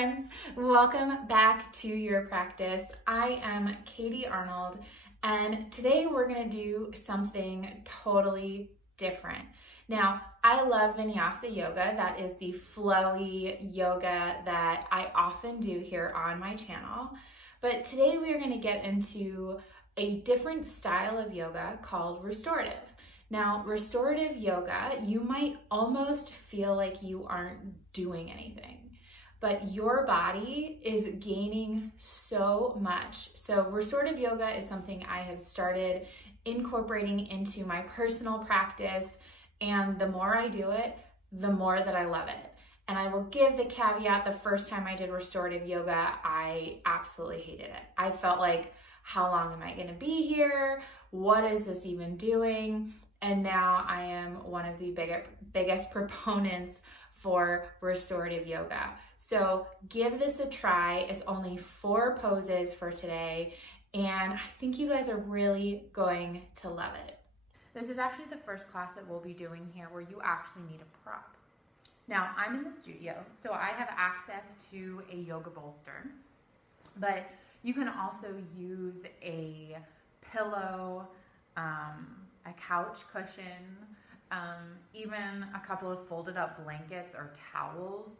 friends, welcome back to your practice. I am Katie Arnold, and today we're going to do something totally different. Now, I love Vinyasa yoga. That is the flowy yoga that I often do here on my channel. But today we are going to get into a different style of yoga called restorative. Now, restorative yoga, you might almost feel like you aren't doing anything, but your body is gaining so much. So restorative yoga is something I have started incorporating into my personal practice, and the more I do it, the more that I love it. And I will give the caveat, the first time I did restorative yoga, I absolutely hated it. I felt like, how long am I gonna be here? What is this even doing? And now I am one of the biggest proponents for restorative yoga. So give this a try. It's only 4 poses for today, and I think you guys are really going to love it. This is actually the first class that we'll be doing here where you actually need a prop. Now, I'm in the studio, so I have access to a yoga bolster, but you can also use a pillow, a couch cushion, even a couple of folded up blankets or towels.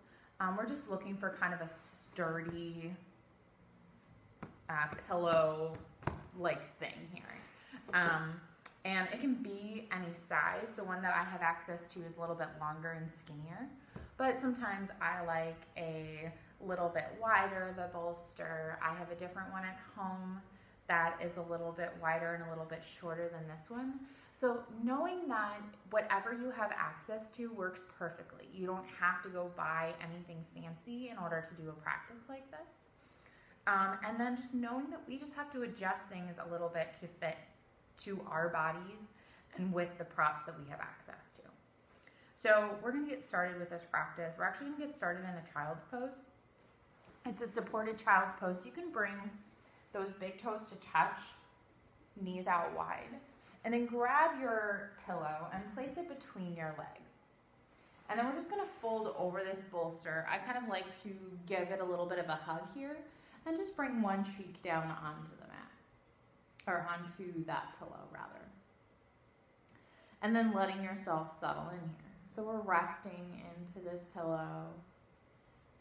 We're just looking for kind of a sturdy pillow-like thing here. And it can be any size. The one that I have access to is a little bit longer and skinnier, but sometimes I like a little bit wider, the bolster. I have a different one at home that is a little bit wider and a little bit shorter than this one. So knowing that whatever you have access to works perfectly. You don't have to go buy anything fancy in order to do a practice like this. And then just knowing that we just have to adjust things a little bit to fit to our bodies and with the props that we have access to. So we're gonna get started with this practice. We're actually gonna get started in a child's pose. It's a supported child's pose. So you can bring those big toes to touch, knees out wide, and then grab your pillow and place it between your legs. And then we're just gonna fold over this bolster. I kind of like to give it a little bit of a hug here and just bring one cheek down onto the mat, or onto that pillow rather. And then letting yourself settle in here. So we're resting into this pillow.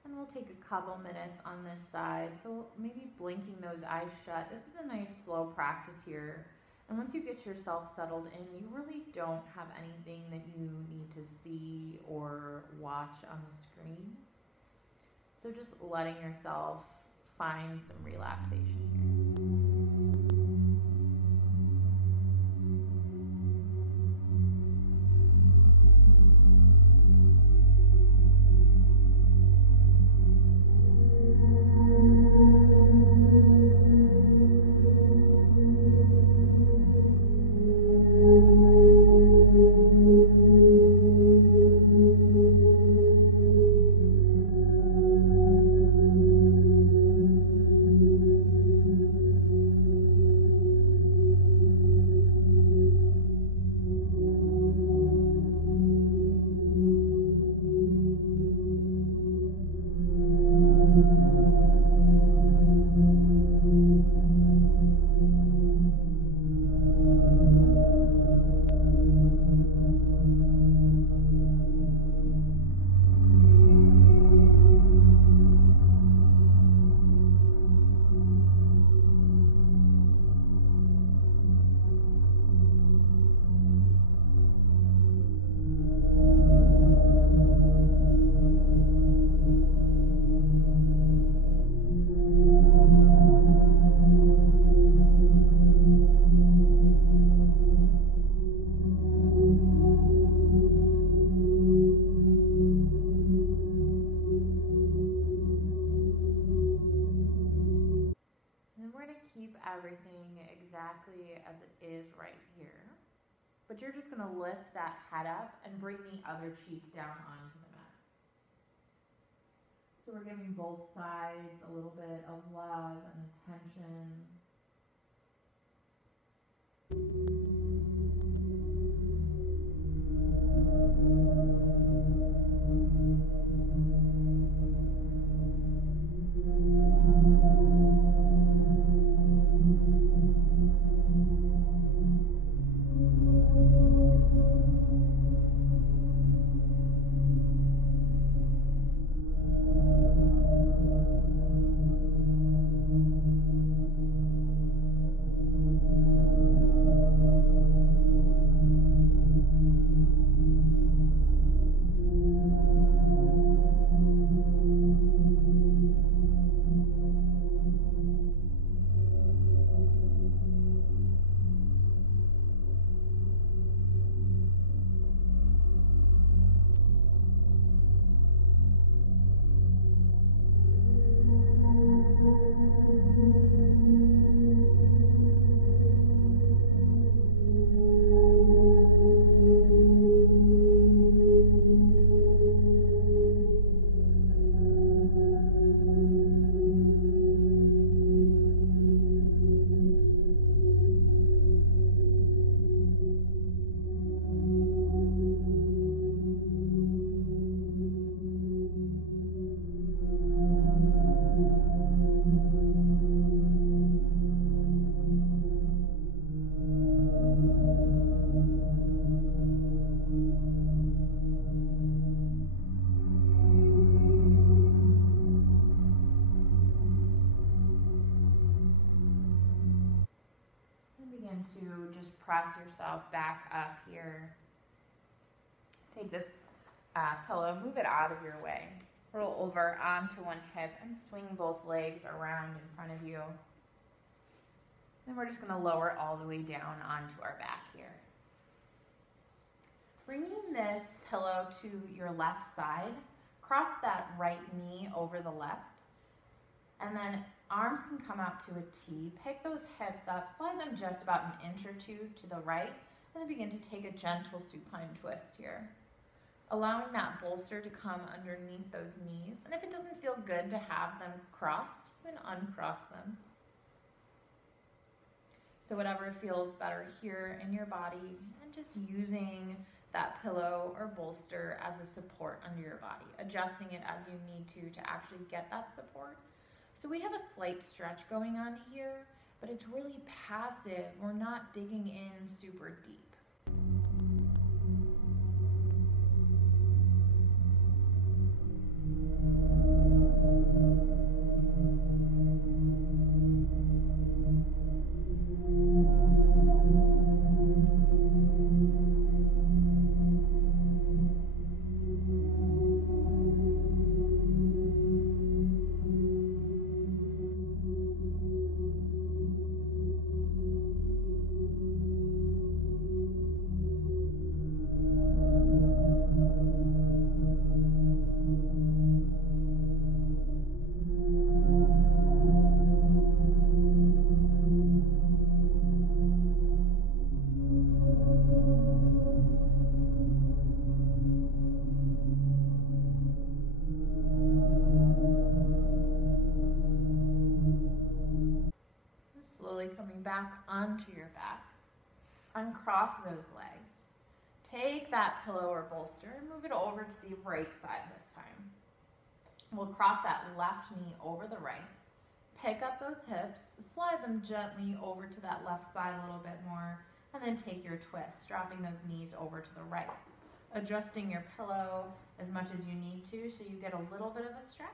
And we'll take a couple minutes on this side. So maybe blinking those eyes shut. This is a nice slow practice here. And once you get yourself settled in, you really don't have anything that you need to see or watch on the screen. So just letting yourself find some relaxation here. Everything exactly as it is right here, but you're just going to lift that head up and bring the other cheek down onto the mat. So we're giving both sides a little bit of love and attention. press yourself back up here. Take this pillow, move it out of your way. Roll over onto one hip and swing both legs around in front of you. Then we're just going to lower all the way down onto our back here. Bringing this pillow to your left side, cross that right knee over the left, and then arms can come out to a T. Pick those hips up, slide them just about an inch or two to the right, and then begin to take a gentle supine twist here. Allowing that bolster to come underneath those knees. And if it doesn't feel good to have them crossed, you can uncross them. So whatever feels better here in your body, and just using that pillow or bolster as a support under your body, adjusting it as you need to actually get that support. So we have a slight stretch going on here, but it's really passive. We're not digging in super deep. Back onto your back. Uncross those legs. Take that pillow or bolster and move it over to the right side this time. We'll cross that left knee over the right. Pick up those hips, slide them gently over to that left side a little bit more, and then take your twist, dropping those knees over to the right. Adjusting your pillow as much as you need to so you get a little bit of a stretch.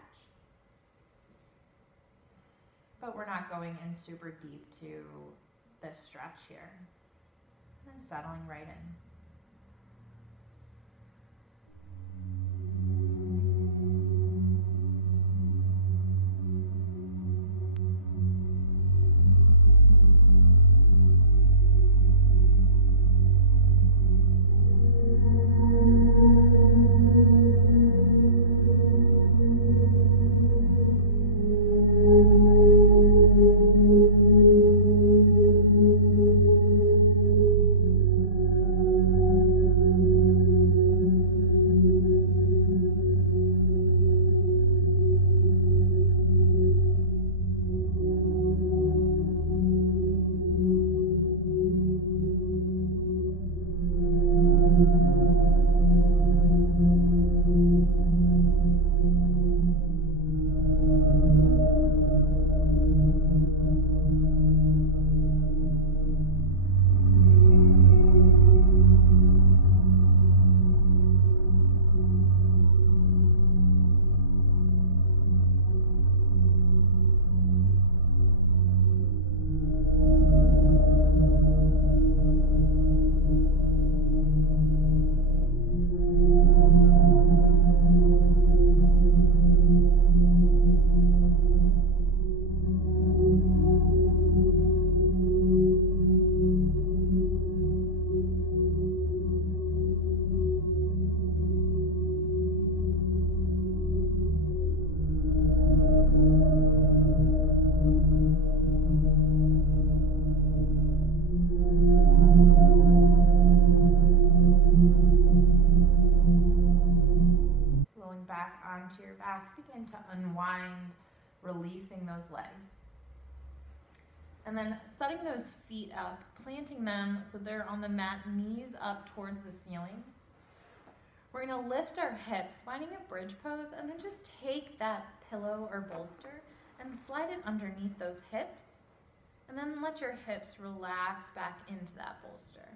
But we're not going in super deep to this stretch here. And then settling right in. Onto your back, begin to unwind, releasing those legs. And then setting those feet up, planting them so they're on the mat, knees up towards the ceiling. We're going to lift our hips, finding a bridge pose, and then just take that pillow or bolster and slide it underneath those hips. And then let your hips relax back into that bolster.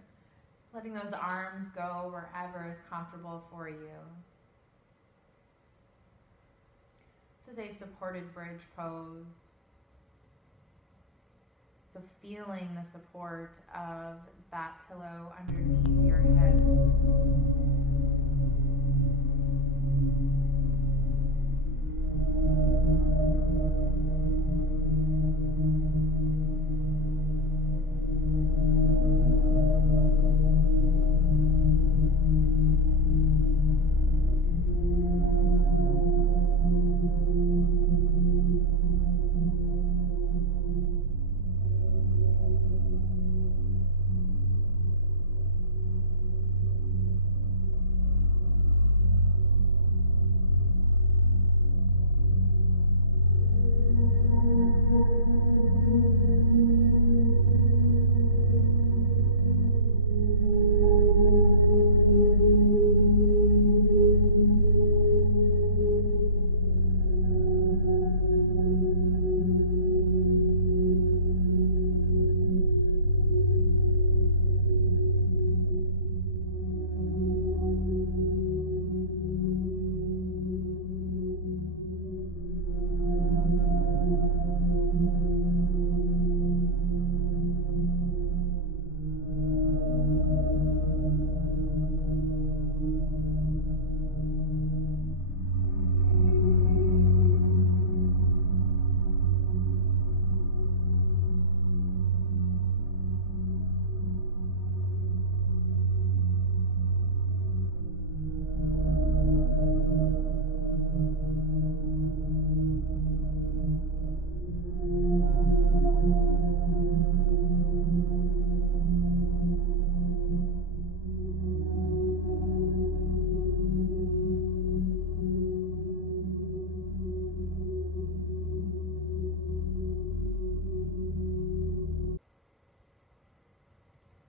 Letting those arms go wherever is comfortable for you. This is a supported bridge pose. So feeling the support of that pillow underneath your hips.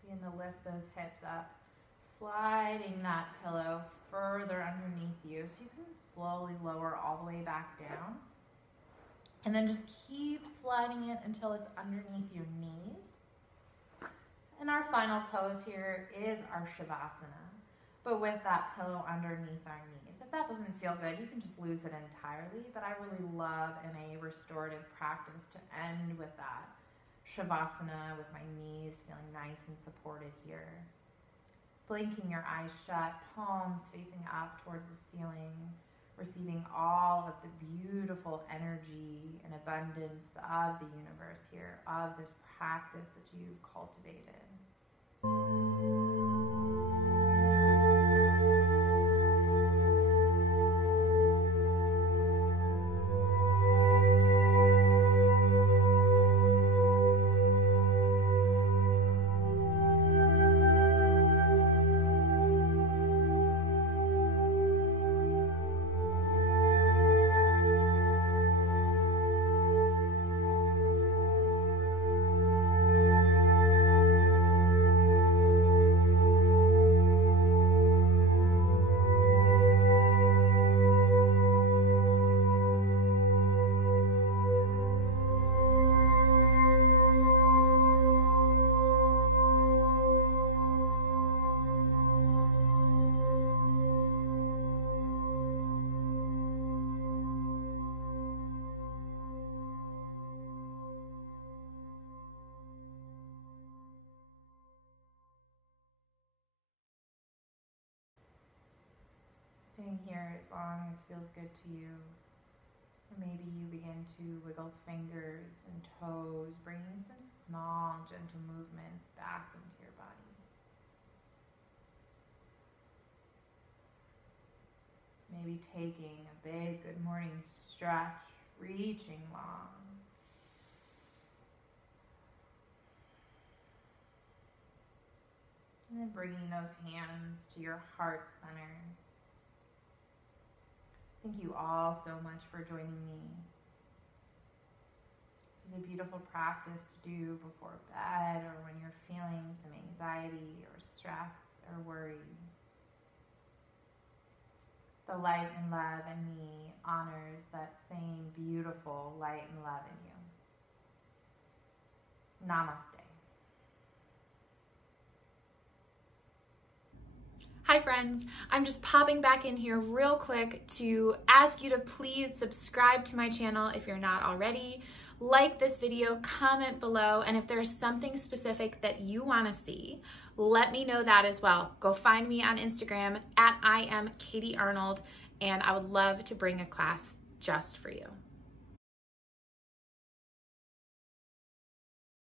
Begin to lift those hips up, sliding that pillow further underneath you so you can slowly lower all the way back down. And then just keep sliding it until it's underneath your knees. And our final pose here is our Shavasana, but with that pillow underneath our knees. If that doesn't feel good, you can just lose it entirely, but I really love in a restorative practice to end with that Shavasana with my knees feeling nice and supported here. Blinking your eyes shut, palms facing up towards the ceiling, receiving all of the beautiful energy and abundance of the universe here, of this practice that you've cultivated. Staying here as long as feels good to you. Or maybe you begin to wiggle fingers and toes, bringing some small, gentle movements back into your body. Maybe taking a big good morning stretch, reaching long. And then bringing those hands to your heart center. Thank you all so much for joining me. This is a beautiful practice to do before bed or when you're feeling some anxiety or stress or worry. The light and love in me honors that same beautiful light and love in you. Namaste. Hi friends, I'm just popping back in here real quick to ask you to please subscribe to my channel if you're not already. Like this video, comment below, and if there's something specific that you want to see, let me know that as well. Go find me on Instagram at I am Katie Arnold, and I would love to bring a class just for you.